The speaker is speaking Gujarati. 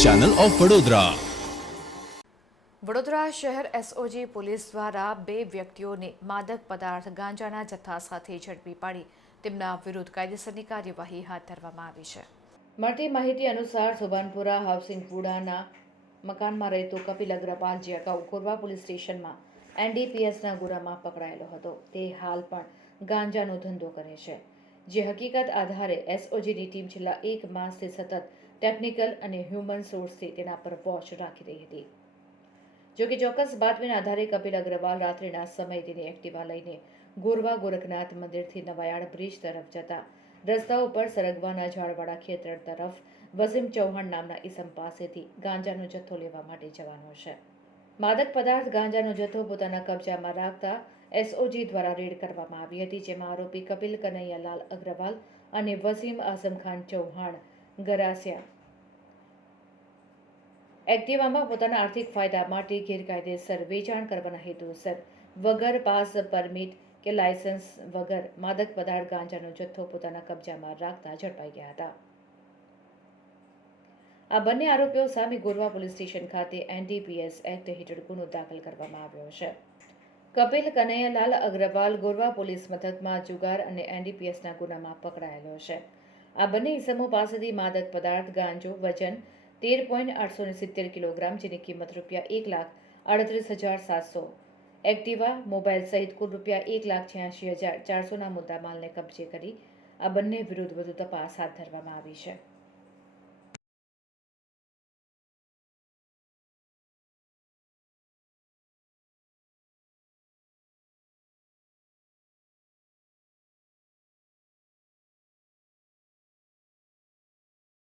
ચેનલ ઓફ વડોદરા વડોદરા શહેર એસઓજી પોલીસ દ્વારા બે વ્યક્તિઓને માદક પદાર્થ ગાંજાના જથ્થા સાથે ઝડપી પાડી તેમના વિરુદ્ધ કાયદેસરની કાર્યવાહી હાથ ધરવામાં આવી છે. મળતી માહિતી અનુસાર સુભાનપુરા હાઉસિંગ પુડાના મકાનમાં રહેતો કપિલ અગ્રવાલ જે અગાઉ કોરવા પોલીસ સ્ટેશનમાં એનડીપીએસના ગુનામાં પકડાયેલો હતો. તે હાલ પણ ગાંજાનો ધંધો કરે છે. જે હકીકત આધારે એસઓજીની ટીમ છેલ્લા એક માસથી સતત ટેકનિકલ અને હ્યુમન સોર્સથી તેના પર વોચ રાખી રહી હતી. જોકે ચોક્કસ બાતમીના આધારે કપિલ અગ્રવાલ રાત્રિના સમયે તેની એક્ટિવા લઈને ગોરવા ગોરખનાથ મંદિરથી નવાયાળ બ્રિજ તરફ જતા રસ્તા ઉપર સરગવાના ઝાડવાળા ખેતર તરફ વસીમ ચૌહાણ નામના ઈસમ પાસેથી ગાંજાનો જથ્થો લેવા માટે જવાનો છે. માદક પદાર્થ ગાંજાનો જથ્થો પોતાના કબજામાં રાખતા એસઓજી દ્વારા રેડ કરવામાં આવી હતી, જેમાં આરોપી કપિલ કનૈયાલાલ અગ્રવાલ અને વસીમ આઝમ ખાન ચૌહાણ ગરાસિયા. એક્ટિવામાં પોતાના આર્થિક ફાયદા માટે ગેરકાયદેસર વેચાણ કરવાના હેતુસર વગર પાસ પરમિટ કે લાયસન્સ વગર માદક પદાર્થ ગાંજાનો જથ્થો પોતાના કબજામાં રાખતા ઝડપાઈ ગયા હતા. આ બંને આરોપીઓ સામે ગોરવા પોલીસ સ્ટેશન ખાતે એનડીપીએસ એક્ટ હેઠળ ગુનો દાખલ કરવામાં આવ્યો છે. કપિલ કનૈયાલાલ અગ્રવાલ ગોરવા પોલીસ મથકમાં જુગાર અને એનડીપીએસના ગુનામાં પકડાયેલો છે. આ બંને ઇસમો પાસેથી માદક પદાર્થ, ગાંજો, વજન તેર પોઈન્ટ આઠસો સિત્તેર કિલોગ્રામ, જેની કિંમત રૂપિયા એક લાખ અડત્રીસ હજાર સાતસો, એક્ટિવા મોબાઈલ સહિત કુલ રૂપિયા એક લાખ છ્યાસી હજાર ચારસોના મુદ્દામાલને કબજે કરી આ બંને વિરુદ્ધ વધુ તપાસ હાથ ધરવામાં આવી છે.